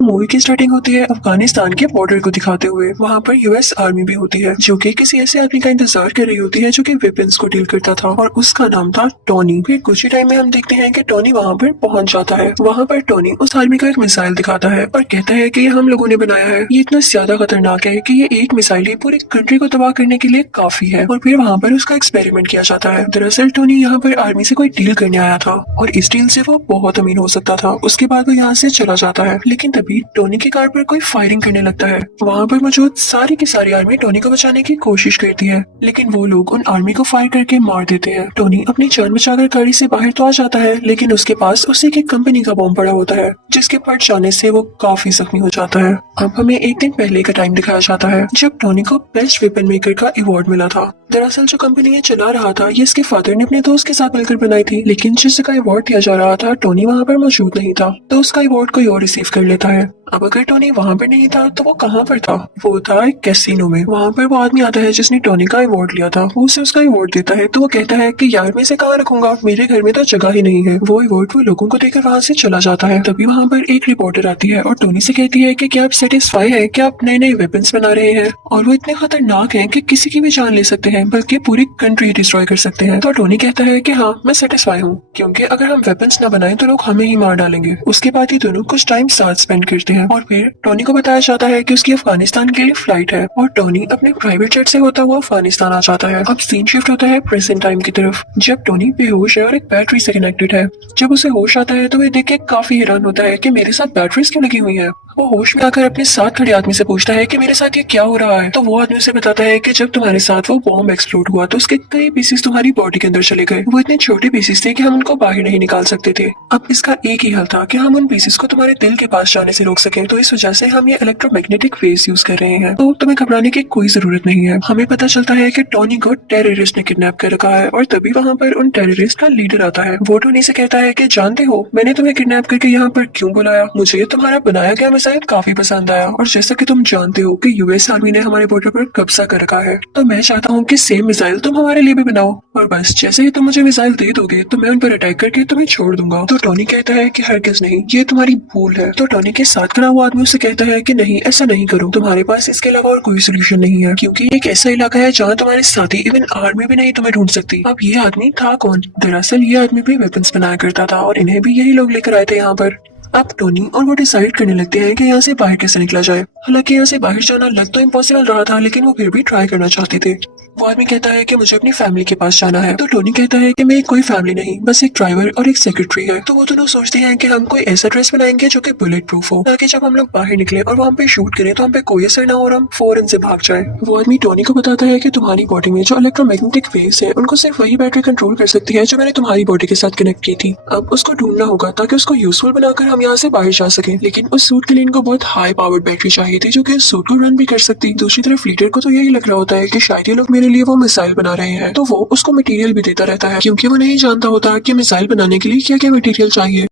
Movie की starting होती है अफगानिस्तान के बॉर्डर को दिखाते हुए। वहाँ पर यूएस आर्मी भी होती है जो कि किसी ऐसे आदमी का इंतजार कर रही होती है जो कि वेपन्स को डील करता था और उसका नाम था टोनी। फिर कुछ ही टाइम में हम देखते हैं कि टोनी वहाँ पर पहुंच जाता है। वहाँ पर टोनी उस आर्मी का एक मिसाइल दिखाता है और कहता है कि ये हम लोगों ने बनाया है, ये इतना ज्यादा खतरनाक है कि ये एक मिसाइल ही पूरी कंट्री को तबाह करने के लिए काफी है। और फिर वहाँ पर उसका एक्सपेरिमेंट किया जाता है। दरअसल टोनी यहाँ पर आर्मी से कोई डील करने आया था और इस डील से वो बहुत अमीर हो सकता था। उसके बाद वो यहाँ से चला जाता है, लेकिन तभी टोनी की कार पर कोई फायरिंग करने लगता है। वहाँ पर मौजूद सारी की सारी आर्मी टोनी को बचाने की कोशिश करती है, लेकिन वो लोग उन आर्मी को फायर करके मार देते हैं। टोनी अपनी जान बचाकर गाड़ी से बाहर तो आ जाता है, लेकिन उसके पास उसी की कंपनी का बॉम्ब पड़ा होता है जिसके फट जाने से वो काफी जख्मी हो जाता है। अब हमें एक दिन पहले का टाइम दिखाया जाता है जब टोनी को बेस्ट वेपन मेकर का अवार्ड मिला था। दरअसल जो कंपनी ये चला रहा था ये इसके फादर ने अपने दोस्त के साथ मिलकर बनाई थी, लेकिन जिसका अवार्ड दिया जा रहा था टोनी वहाँ पर मौजूद नहीं था, तो उसका अवार्ड कोई और रिसीव कर लेता है। अब अगर टोनी वहाँ पर नहीं था तो वो कहाँ पर था? वो था एक कैसीनो में। वहाँ पर वो आदमी आता है जिसने टोनी का अवार्ड लिया था, वो उसे उसका अवार्ड देता है तो वो कहता है कि यार मैं इसे कहाँ रखूंगा, मेरे घर में तो जगह ही नहीं है। वो अवार्ड वो लोगों को देकर वहाँ से चला जाता है। तभी वहाँ पर एक रिपोर्टर आती है और टोनी से कहती है कि क्या आप सेटिस्फाई है, क्या आप नए नए वेपन्स बना रहे हैं और वो इतने खतरनाक हैं कि किसी की भी जान ले सकते हैं, बल्कि पूरी कंट्री डिस्ट्रॉय कर सकते हैं। तो टोनी कहता है कि हाँ मैं सेटिस्फाई हूँ, क्योंकि अगर हम वेपन्स न बनाएं तो लोग हमें ही मार डालेंगे। उसके बाद ये दोनों कुछ टाइम साथ स्पेंड करते हैं और फिर टोनी को बताया जाता है कि उसकी अफगानिस्तान के लिए फ्लाइट है और टोनी अपने प्राइवेट जेट से होता हुआ अफगानिस्तान आ जाता है। अब सीन शिफ्ट होता है प्रेजेंट टाइम की तरफ, जब टोनी बेहोश है और एक बैटरी से कनेक्टेड है। जब उसे होश आता है तो वह देख के काफी हैरान होता है कि मेरे साथ बैटरीज क्यों लगी हुई है। वो होश में आकर अपने साथ खड़े आदमी से पूछता है कि मेरे साथ ये क्या हो रहा है। तो वो आदमी उसे बताता है कि जब तुम्हारे साथ वो बॉम्ब एक्सप्लोड हुआ तो उसके कई पीसेस तुम्हारी बॉडी के अंदर चले गए। वो इतने छोटे पीसेस थे कि हम उनको बाहर नहीं निकाल सकते थे। अब इसका एक ही हल था कि हम उन पीसेस को तुम्हारे दिल के पास जाने से रोक सकें, तो इस वजह से हम ये इलेक्ट्रोमैग्नेटिक वेव्स यूज कर रहे हैं। तो तुम्हें घबराने की कोई जरूरत नहीं है। हमें पता चलता है कि टोनी को टेररिस्ट ने किडनैप कर रखा है और तभी वहाँ पर उन टेररिस्ट का लीडर आता है। वो टोनी से कहता है कि जानते हो मैंने तुम्हें किडनैप करके यहाँ पर क्यों बुलाया, मुझे तुम्हारा बनाया गया मिसाइल काफी पसंद आया और जैसा कि तुम जानते हो कि यूएस आर्मी ने हमारे बॉर्डर पर कब्जा कर रखा है, तो मैं चाहता हूँ कि सेम मिसाइल तुम हमारे लिए भी बनाओ और बस जैसे ही तुम मुझे मिसाइल दे दोगे तो मैं उन पर अटैक करके तुम्हें छोड़ दूंगा। तो टोनी कहता है कि हरगिज नहीं, ये तुम्हारी भूल है। तो टोनी के साथ खड़ा हुआ आदमी उससे कहता है कि नहीं ऐसा नहीं करो, तुम्हारे पास इसके अलावा और कोई सोल्यूशन नहीं है, क्योंकि एक ऐसा इलाका है जहाँ तुम्हारे साथी इवन आर्मी भी नहीं तुम्हें ढूंढ सकती। अब ये आदमी था कौन? दरअसल ये आदमी भी वेपन्स बनाया करता था और इन्हें भी यही लोग लेकर आए थे यहाँ पर। अब टोनी और वो डिसाइड करने लगते हैं कि यहाँ से बाहर कैसे निकला जाए। हालांकि यहाँ से बाहर जाना लग तो इम्पॉसिबल रहा था, लेकिन वो फिर भी ट्राई करना चाहते थे। वो आदमी कहता है कि मुझे अपनी फैमिली के पास जाना है। तो टोनी कहता है कि मेरी कोई फैमिली नहीं, बस एक ड्राइवर और एक सेक्रेटरी है। तो वो दोनों सोचते हैं कि हम कोई ऐसा ड्रेस बनाएंगे जो कि बुलेट प्रूफ हो, ताकि जब हम लोग बाहर निकले और वहाँ पे शूट करें तो हम पे कोई असर ना हो और हम फौरन से भाग जाए। वो आदमी टोनी को बताता है कि तुम्हारी बॉडी में जो इलेक्ट्रोमैग्नेटिक वेव्स है उनको सिर्फ वही बैटरी कंट्रोल कर सकती है जो मैंने तुम्हारी बॉडी के साथ कनेक्ट की थी। अब उसको ढूंढना होगा ताकि उसको यूजफुल बनाकर हम यहाँ से बाहर जा सके, लेकिन उस सूट के लिए इनको बहुत हाई पावर्ड बैटरी चाहिए थी जो कि उस सूट को रन भी कर सकती। दूसरी तरफ लीडर को तो यही लग रहा होता है कि शायद ये लोग मेरे लिए वो मिसाइल बना रहे हैं, तो वो उसको मटेरियल भी देता रहता है, क्योंकि वो नहीं जानता होता कि मिसाइल बनाने के लिए क्या क्या मटेरियल चाहिए।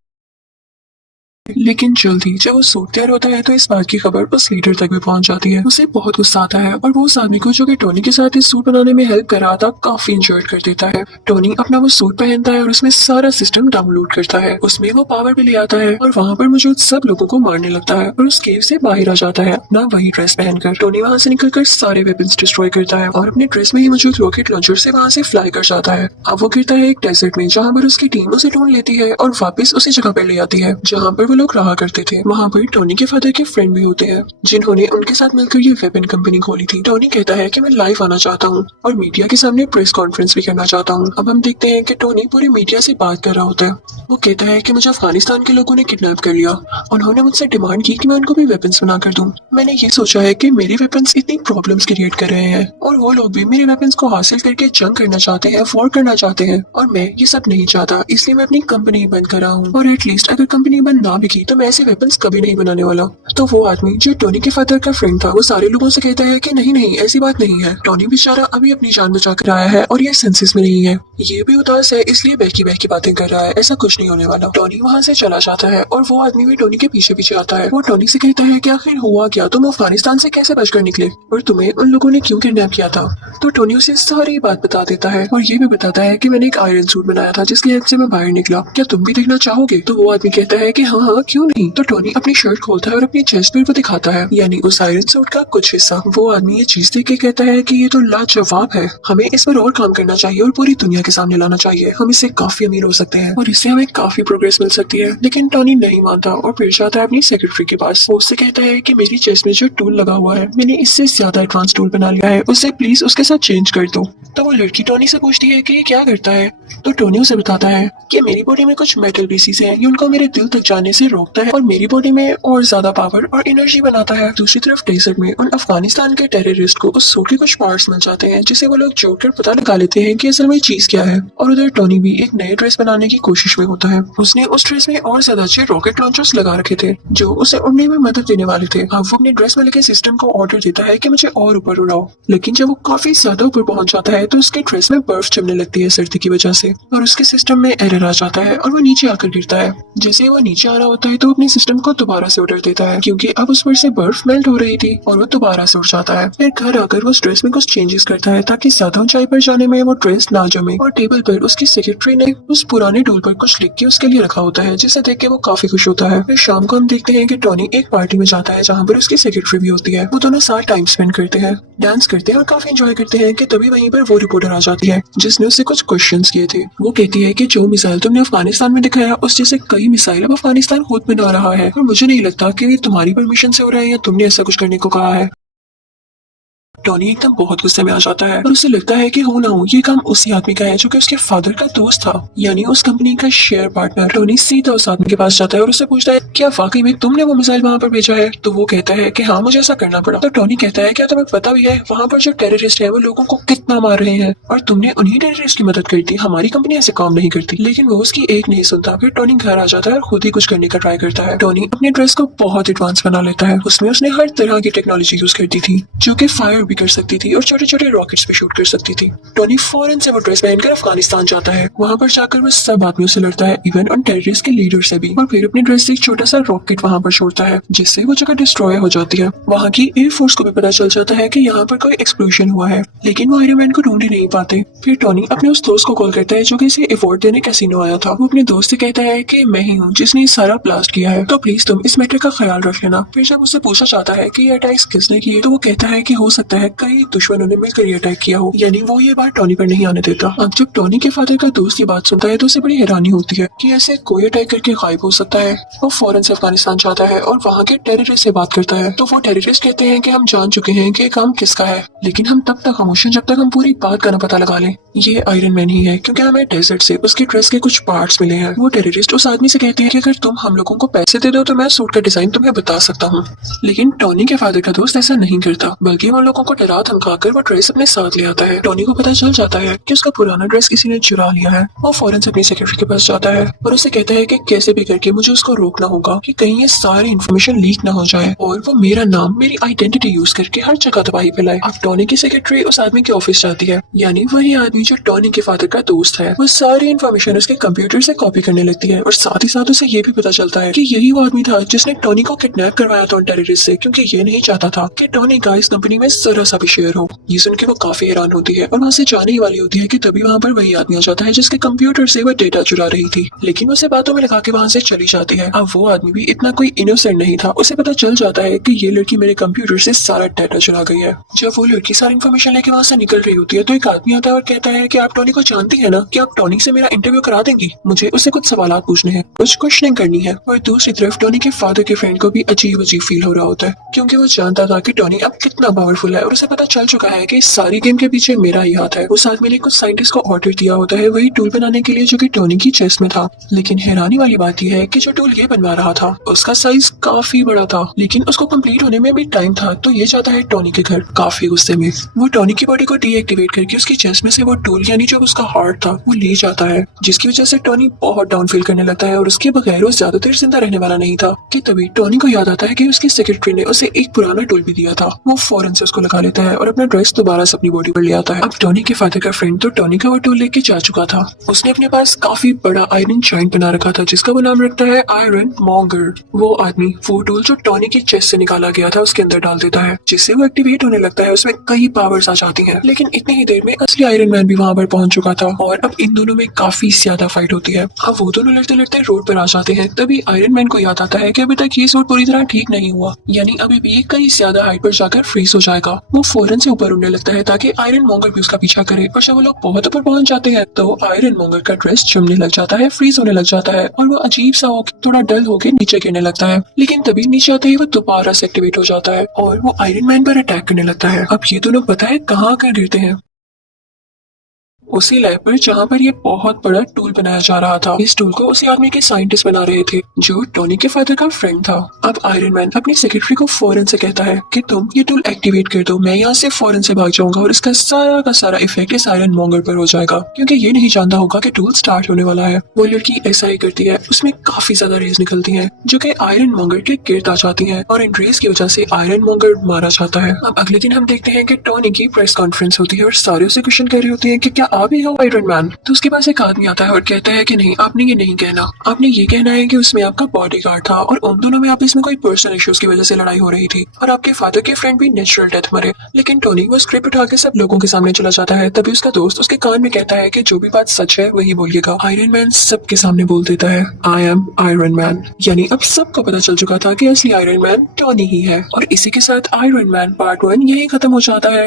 लेकिन जल्दी जब वो सूट तैयार होता है तो इस बात की खबर उस लीडर तक भी पहुंच जाती है। उसे बहुत गुस्सा आता है और वो उस आदमी को जो कि टोनी के साथ इस सूट बनाने में हेल्प कर रहा था काफी इंजर्ड कर देता है। टोनी अपना वो सूट पहनता है और उसमें सारा सिस्टम डाउनलोड करता है। उसमें वो पावर भी ले आता है और वहाँ पर मौजूद सब लोगों को मारने लगता है और उस केव से बाहर आ जाता है अपना वही ड्रेस पहनकर। टोनी वहाँ से निकलकर सारे वेपन्स डिस्ट्रॉय करता है और अपने ड्रेस में ही मौजूद रॉकेट लॉन्चर से वहाँ से फ्लाई कर जाता है। अब वो गिरता है एक डेजर्ट में, जहाँ पर उसकी टीम उसे ढूंढ लेती है और वापस उसी जगह पर ले आती है जहाँ पर वो लोग रहा करते थे। वहाँ पर टोनी के फादर के फ्रेंड भी होते हैं जिन्होंने उनके साथ मिलकर ये वेपन कंपनी खोली थी। टोनी कहता है कि मैं लाइव आना चाहता हूँ और मीडिया के सामने प्रेस कॉन्फ्रेंस भी करना चाहता हूँ। अब हम देखते हैं कि टोनी पूरी मीडिया से बात कर रहा होता है। वो कहता है कि मुझे अफगानिस्तान के लोगों ने किडनैप कर लिया, उन्होंने मुझसे डिमांड की कि मैं उनको भी वेपन्स बना कर दूं। मैंने ये सोचा है कि मेरे वेपन्स इतनी प्रॉब्लम्स क्रिएट कर रहे हैं और वो लोग भी मेरे वेपन्स को हासिल करके जंग करना चाहते हैं, अफोर्ड करना चाहते हैं, और मैं ये सब नहीं चाहता, इसलिए मैं अपनी कंपनी बंद कर रहा हूँ। और एटलीस्ट अगर कंपनी बंद ना भी की तो मैं ऐसे वेपन्स कभी नहीं बनाने वाला। तो वो आदमी जो टोनी के फादर का फ्रेंड था वो सारे लोगों से कहता है कि नहीं नहीं ऐसी बात नहीं है, टोनी बेचारा अभी अपनी जान बचा कर आया है और ये सेंसेस में नहीं है, ये भी उदास है इसलिए बहकी बहकी बातें कर रहा है, ऐसा कुछ नहीं होने वाला। टोनी वहाँ से चला जाता है और वो आदमी भी टोनी के पीछे पीछे आता है। वो टोनी से कहता है कि आखिर हुआ क्या, तुम अफगानिस्तान से कैसे बचकर निकले और तुम्हें उन लोगों ने क्यों किडनैप किया था। तो टोनी उसे सारी बात बता देता है और ये भी बताता है कि मैंने एक आयरन सूट बनाया था जिसकी हेल्प से मैं बाहर निकला, क्या तुम भी देखना चाहोगे। तो वो आदमी कहता है कि हाँ हाँ क्यों क्यों नहीं। तो टोनी अपनी शर्ट खोलता है और अपनी चेस्ट पर वो दिखाता है, यानी उस आयरन सूट का कुछ हिस्सा। वो आदमी ये चीज देख के कहता है कि ये तो लाजवाब है, हमें इस पर और काम करना चाहिए और पूरी दुनिया के सामने लाना चाहिए। हम इससे काफी अमीर हो सकते हैं और इससे हमें काफी प्रोग्रेस मिल सकती है। लेकिन टोनी नहीं मानता और फिर जाता है अपनी सेक्रेटरी के पास। वो उससे कहता है कि मेरी चेस्ट में जो टूल लगा हुआ है, मैंने इससे ज्यादा एडवांस टूल बना लिया है, उससे प्लीज उसके साथ चेंज कर दो। तो वो लड़की टोनी से पूछती है कि ये क्या करता है। तो टोनी उसे बताता है कि मेरी बॉडी में कुछ मेटल पीसीज हैं, ये उनको मेरे दिल तक जाने से रोकता है और मेरी बॉडी में और ज्यादा पावर और एनर्जी बनाता है। दूसरी तरफ डेजर्ट में उन अफगानिस्तान के टेररिस्ट को उस सूट के कुछ पार्ट्स मिल जाते हैं, जिसे वो लोग जोड़कर पता लगा लेते हैं कि असल में चीज क्या है। और उधर टोनी भी एक नए ड्रेस बनाने की कोशिश में होता है। उसने उस ड्रेस में और ज्यादा अच्छे रॉकेट लॉन्चर्स लगा रखे थे जो उसे उड़ने में मदद देने वाले थे। अब वो अपने ड्रेस में लगे सिस्टम को ऑर्डर देता है कि मुझे और ऊपर उड़ाओ, लेकिन जब वो काफी ज्यादा ऊपर पहुंच जाता है तो उसके ड्रेस में बर्फ जमने लगती है सर्दी की वजह से, और उसके सिस्टम में एरर आ जाता है और वो नीचे आकर गिरता है। जैसे वो नीचे आ रहा होता है तो अपने सिस्टम को दोबारा से ऑर्डर देता है, क्योंकि अब उस पर से बर्फ मेल्ट हो रही थी और वो दोबारा से उड़ जाता है। फिर घर आकर वो उस ड्रेस में कुछ चेंजेस करता है ताकि ज्यादा ऊंचाई पर जाने में वो ड्रेस ना जमे। और टेबल पर उसकी सेक्रेटरी ने उस पुराने टूल पर कुछ लिख के उसके लिए रखा होता है, जिसे देख के वो काफी खुश होता है। फिर शाम को हम देखते हैं कि टोनी एक पार्टी में जाता है जहाँ पर उसकी सेक्रेटरी भी होती है। वो दोनों साथ टाइम स्पेंड करते हैं, डांस करते हैं और काफी एंजॉय करते हैं कि तभी वहीं पर वो रिपोर्टर आ जाती है जिसने उससे कुछ क्वेश्चंस किए थे। वो कहती है कि जो मिसाइल तुमने अफगानिस्तान में दिखाया उस जैसे कई मिसाइल अब अफगानिस्तान खुद बना रहा है, और मुझे नहीं लगता कि ये तुम्हारी परमिशन से हो रहा है या तुमने ऐसा कुछ करने को कहा है। टोनी एकदम बहुत गुस्से में आ जाता है और उसे लगता है कि हो ना हो ये काम उसी आदमी का है जो कि उसके फादर का दोस्त था, यानी उस कंपनी का शेयर पार्टनर। टोनी सीधा उस आदमी के पास जाता है और उससे पूछता है क्या वाकई में तुमने वो मिसाइल वहाँ पर भेजा है। तो वो कहता है कि हाँ मुझे ऐसा करना पड़ा। तो टोनी कहता है क्या तुम्हें पता भी है वहाँ पर जो टेररिस्ट है वो लोगों को कितना मार रहे हैं और तुमने उन्हीं टेररिस्ट की मदद कर दी, हमारी कंपनी ऐसे काम नहीं करती। लेकिन वो उसकी एक नहीं सुनता। फिर टोनी घर आ जाता है और खुद ही कुछ करने का ट्राई करता है। टोनी अपने ड्रेस को बहुत एडवांस बना लेता है। उसमें उसने हर तरह की टेक्नोलॉजी यूज करती थी जो कि फायर भी कर सकती थी और छोटे छोटे रॉकेट्स पे शूट कर सकती थी। टोनी फौरन से वो ड्रेस पहनकर अफगानिस्तान जाता है। वहाँ पर जाकर वो सब आदमियों से लड़ता है, इवन उन टेररिस्ट के लीडर से भी, और फिर अपनी ड्रेस से एक छोटा सा रॉकेट वहाँ पर छोड़ता है जिससे वो जगह डिस्ट्रॉय हो जाती है। वहाँ की एयरफोर्स को भी पता चल जाता है कि यहाँ पर कोई एक्सप्लोजन हुआ है, लेकिन वो आयरन मैन को ढूंढ ही नहीं पाते। फिर टोनी अपने उस दोस्त को कॉल करता है जो कि इसे अवार्ड देने कैसीनो आया था। वो अपने दोस्त से कहता है कि मैं ही हूँ जिसने ये सारा ब्लास्ट किया है, तो प्लीज तुम इस मैटर का ख्याल रख लेना। फिर जब उससे पूछा जाता है कि ये अटैक्स किसने किए, तो वो कहता है कि हो सकता है कई दुश्मनों ने मिलकर ये अटैक किया हो, यानी वो ये बात टोनी पर नहीं आने देता। अब जब टोनी के फादर का दोस्त ये बात सुनता है तो उसे बड़ी हैरानी होती है कि ऐसे कोई अटैक करके गायब हो सकता है। वो फौरन से अफगानिस्तान जाता है और वहाँ के टेररिस्ट से बात करता है। तो वो टेररिस्ट कहते हैं कि हम जान चुके हैं कि काम किसका है, लेकिन हम तब तक खामोश हैं जब तक हम पूरी बात का न पता लगा लें। ये आयरन मैन ही है क्योंकि हमें डेजर्ट से उसके ड्रेस के कुछ पार्ट्स मिले हैं। वो टेररिस्ट उस आदमी से कहते हैं कि अगर तुम हम लोगों को पैसे दे दो तो मैं सूट का डिजाइन तुम्हें बता सकता हूँ। लेकिन टोनी के फादर का दोस्त ऐसा नहीं करता, बल्कि वो लोगों को डरा धमका कर वो ड्रेस अपने साथ ले आता है। टोनी को पता चल जाता है कि उसका पुराना ड्रेस किसी ने चुरा लिया है। वो फौरन से अपनी सेक्रेटरी के पास जाता है और उसे कहता है कि कैसे भी करके मुझे उसको रोकना होगा कि कहीं ये सारी इन्फॉर्मेशन लीक ना हो जाए और वो मेरा नाम, मेरी आइडेंटिटी यूज करके हर जगह तबाही फैलाए। अब टोनी की सेक्रेटरी उस आदमी के ऑफिस जाती है, यानी वही आदमी जो टोनी के फादर का दोस्त है। वो सारी इन्फॉर्मेशन उसके कंप्यूटर से कॉपी करने लगती है और साथ ही साथ उसे ये भी पता चलता है कि यही वो आदमी था जिसने टोनी को किडनैप करवाया था उन टेररिस्ट से, क्योंकि ये नहीं चाहता था कि टोनी का इस कंपनी में जरा सा भी शेयर हो। ये सुन के वो काफी हैरान होती है और वहाँ से जाने ही वाली होती है कि तभी वहाँ पर वही आदमी आ जाता है जिसके कंप्यूटर से वो डेटा चुरा रही थी, लेकिन उसे बातों में लगा के वहाँ से चली जाती है। अब वो आदमी भी इतना कोई इनोसेंट नहीं था, उसे पता चल जाता है कि ये लड़की मेरे कंप्यूटर से सारा डेटा चुरा गई है। जब वो लड़की सारी इन्फॉर्मेशन लेके वहाँ से निकल रही होती है तो एक आदमी आता है और कहता है कि आप टोनी को जानती है ना, कि आप टोनी से मेरा इंटरव्यू करा देंगी, मुझे उससे कुछ सवाल पूछने हैं, कुछ क्वेश्चनिंग करनी है। और दूसरी तरफ टोनी के फादर के फ्रेंड को भी अजीब अजीब फील हो रहा होता है, क्योंकि वो जानता था कि टोनी अब कितना पावरफुल है और उसे पता चल चुका है कि इस सारी गेम के पीछे मेरा ही हाथ है। उस आदमी ने कुछ साइंटिस्ट को ऑर्डर दिया होता है वही टूल बनाने के लिए जो कि टोनी की चेस्ट में था, लेकिन हैरानी वाली बात यह है कि जो टूल ये बनवा रहा था उसका साइज काफी बड़ा था, लेकिन उसको कंप्लीट होने में भी टाइम था। तो ये जाता है टोनी के घर काफी गुस्से में। वो टोनी की बॉडी को डीएक्टिवेट करके उसकी चेस्ट में से वो टूल यानी जो उसका हार्ट था वो ले जाता है, जिसकी वजह से टोनी बहुत डाउन फील करने लगता है और उसके बगैर वो ज्यादा देर जिंदा रहने वाला नहीं था। कि तभी टोनी को याद आता है कि उसकी सेक्रेटरी ने उसे एक पुराना टूल भी दिया था। वो फौरन से उसको लगा दिखा लेता है और अपना ड्रेस दोबारा से अपनी बॉडी पर ले आता है। अब टोनी के फादर का फ्रेंड तो टोनी का वो टूल लेके जा चुका था। उसने अपने पास काफी बड़ा आयरन जॉइंट बना रखा था जिसका वो नाम रखता है आयरन मॉन्गर। वो आदमी वो टूल जो टोनी की चेस्ट से निकाला गया था उसके अंदर डाल देता है, जिससे वो एक्टिवेट होने लगता है। उसमें कई पावर्स आ जाती हैं। लेकिन इतनी ही देर में असली आयरन मैन भी वहां पर पहुंच चुका था और अब इन दोनों में काफी ज्यादा फाइट होती है। अब वो दोनों लड़ते लड़ते रोड पर आ जाते हैं। तभी आयरन मैन को याद आता है कि अभी तक ये सूट पूरी तरह ठीक नहीं हुआ, यानी अभी भी ये कई ज्यादा हाइट पर जाकर फ्रीज हो जाएगा। वो फौरन से ऊपर उड़ने लगता है ताकि आयरन मॉन्गर भी उसका पीछा करे। और जब वो लोग बहुत ऊपर पहुंच जाते हैं तो आयरन मॉन्गर का ड्रेस जमने लग जाता है, फ्रीज होने लग जाता है और वो अजीब सा होकर थोड़ा डल होकर नीचे गिरने लगता है। लेकिन तभी नीचे आते ही वो दोबारा से एक्टिवेट हो जाता है और वो आयरन मैन पर अटैक करने लगता है। अब ये दोनों पता है कहाँ आकर गिरते हैं? उसी लैब पर जहाँ पर ये बहुत बड़ा टूल बनाया जा रहा था। इस टूल को उसी आदमी के साइंटिस्ट बना रहे थे जो टोनी के फादर का फ्रेंड था। अब आयरन मैन अपनी सेक्रेटरी को फौरन से कहता है कि तुम ये टूल एक्टिवेट कर दो, मैं यहाँ से फौरन से भाग जाऊंगा और इसका सारा का सारा इफेक्ट इस आयरन मॉन्गर पर हो जाएगा, क्योंकि ये नहीं जानता होगा कि टूल स्टार्ट होने वाला है। वो लड़की ऐसा ही करती है। उसमें काफी ज्यादा रेज निकलती है जो कि आयरन मॉन्गर के गिर्द आ जाती है और इन रेज की वजह से आयरन मॉन्गर मारा जाता है। अब अगले दिन हम देखते हैं कि टोनी की प्रेस कॉन्फ्रेंस होती है और सारे उसे क्वेश्चन कर रहे होते हैं कि क्या आप ही हो आयरन मैन? तो उसके पास एक आदमी आता है और कहता है कि नहीं, आपने ये नहीं कहना, आपने ये कहना है कि उसमें आपका बॉडीगार्ड था और उन दोनों में आपस में कोई पर्सनल इश्यूज की वजह से लड़ाई हो रही थी और आपके फादर के फ्रेंड भी नेचुरल डेथ मरे। लेकिन टोनी वो स्क्रिप्ट उठा के सब लोगों के सामने चला जाता है। तभी उसका दोस्त उसके कान में कहता है कि जो भी बात सच है वही बोलिएगा। आयरन मैन सबके सामने बोल देता है आई एम आयरन मैन, यानी अब सबको पता चल चुका था कि असली आयरन मैन टोनी ही है। और इसी के साथ आयरन मैन पार्ट 1 यही खत्म हो जाता है।